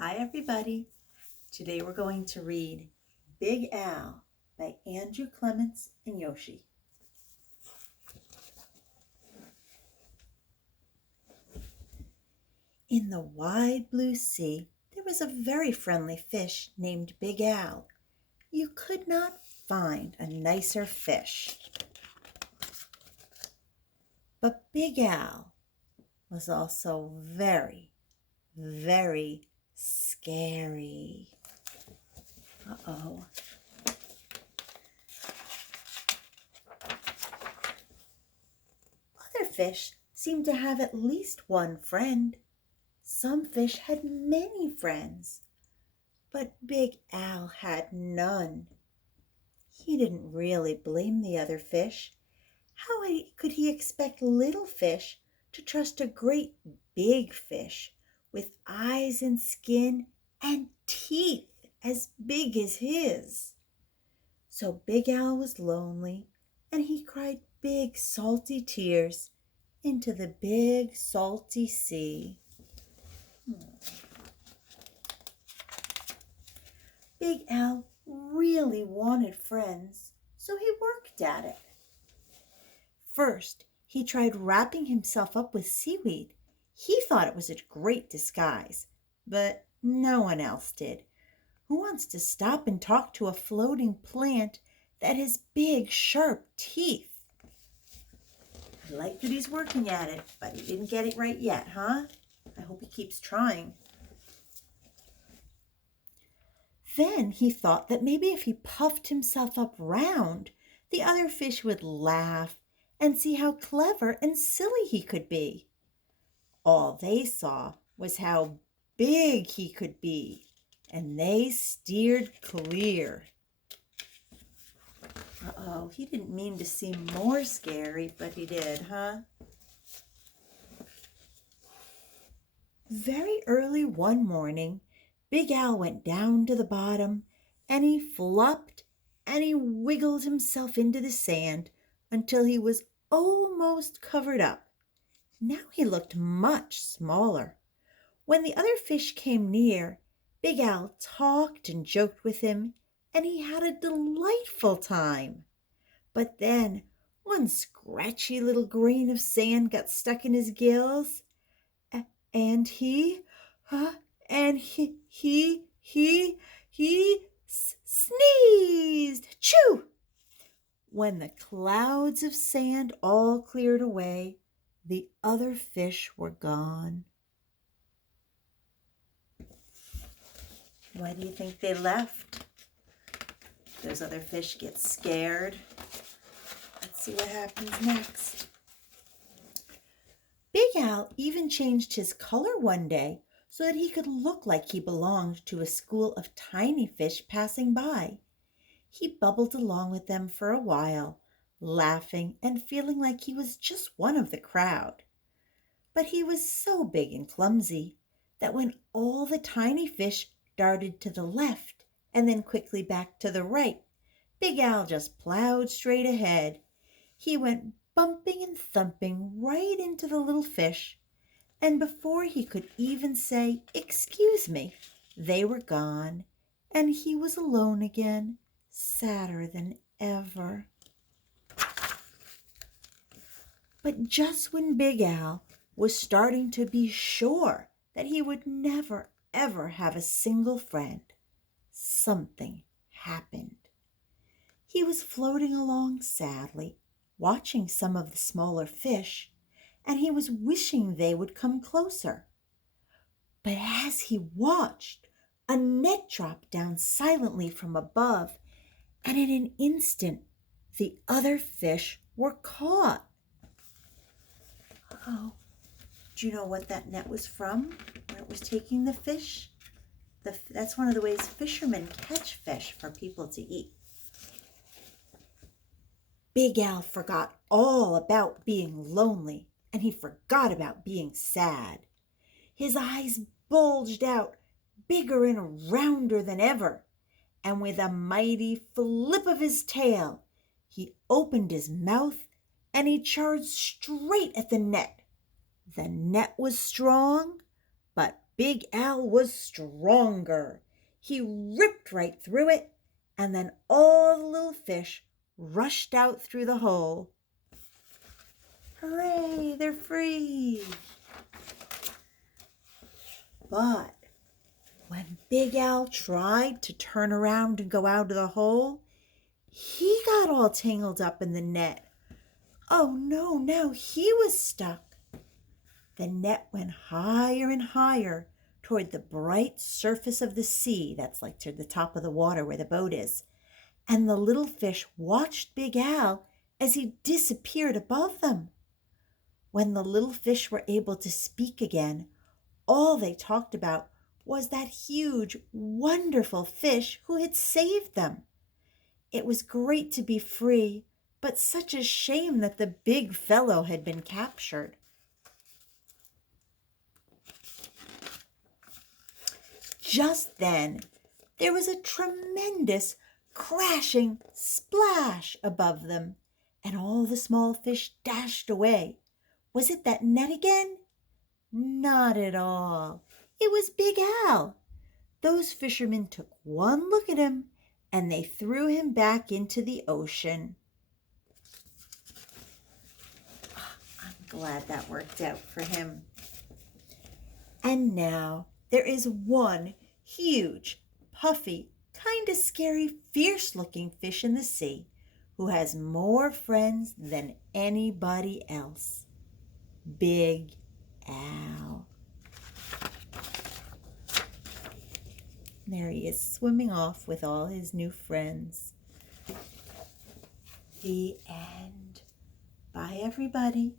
Hi everybody. Today we're going to read Big Al by Andrew Clements and Yoshi. In the wide blue sea, there was a very friendly fish named Big Al. You could not find a nicer fish. But Big Al was also very, very scary. Uh-oh. Other fish seemed to have at least one friend. Some fish had many friends, but Big Al had none. He didn't really blame the other fish. How could he expect little fish to trust a great big fish with eyes and skin and teeth as big as his? So Big Al was lonely, and he cried big salty tears into the big salty sea. Big Al really wanted friends, so he worked at it. First, he tried wrapping himself up with seaweed. He thought it was a great disguise, but no one else did. Who wants to stop and talk to a floating plant that has big, sharp teeth? I like that he's working at it, but he didn't get it right yet, huh? I hope he keeps trying. Then he thought that maybe if he puffed himself up round, the other fish would laugh and see how clever and silly he could be. All they saw was how big he could be, and they steered clear. Uh-oh, he didn't mean to seem more scary, but he did, huh? Very early one morning, Big Al went down to the bottom, and he flopped and he wiggled himself into the sand until he was almost covered up. Now he looked much smaller. When the other fish came near, Big Al talked and joked with him, and he had a delightful time. But then one scratchy little grain of sand got stuck in his gills, and he sneezed. Choo! When the clouds of sand all cleared away, the other fish were gone. Why do you think they left? Those other fish get scared. Let's see what happens next. Big Al even changed his color one day so that he could look like he belonged to a school of tiny fish passing by. He bubbled along with them for a while, laughing and feeling like he was just one of the crowd. But he was so big and clumsy that when all the tiny fish darted to the left and then quickly back to the right, Big Al just plowed straight ahead. He went bumping and thumping right into the little fish, and before he could even say, "Excuse me," they were gone, and he was alone again, sadder than ever. But just when Big Al was starting to be sure that he would never, ever have a single friend, something happened. He was floating along sadly, watching some of the smaller fish, and he was wishing they would come closer. But as he watched, a net dropped down silently from above, and in an instant, the other fish were caught. Oh, do you know what that net was from? Where it was taking the fish? That's one of the ways fishermen catch fish for people to eat. Big Al forgot all about being lonely, and he forgot about being sad. His eyes bulged out, bigger and rounder than ever, and with a mighty flip of his tail, he opened his mouth and he charged straight at the net. The net was strong, but Big Al was stronger. He ripped right through it, and then all the little fish rushed out through the hole. Hooray, they're free! But when Big Al tried to turn around and go out of the hole, he got all tangled up in the net. Oh no, now he was stuck. The net went higher and higher toward the bright surface of the sea, that's like to the top of the water where the boat is, and the little fish watched Big Al as he disappeared above them. When the little fish were able to speak again, all they talked about was that huge, wonderful fish who had saved them. It was great to be free, but such a shame that the big fellow had been captured. Just then, there was a tremendous crashing splash above them, and all the small fish dashed away. Was it that net again? Not at all. It was Big Al. Those fishermen took one look at him, and they threw him back into the ocean. I'm glad that worked out for him. And now there is one huge, puffy, kind of scary, fierce-looking fish in the sea who has more friends than anybody else. Big Al. There he is swimming off with all his new friends. The end. Bye, everybody.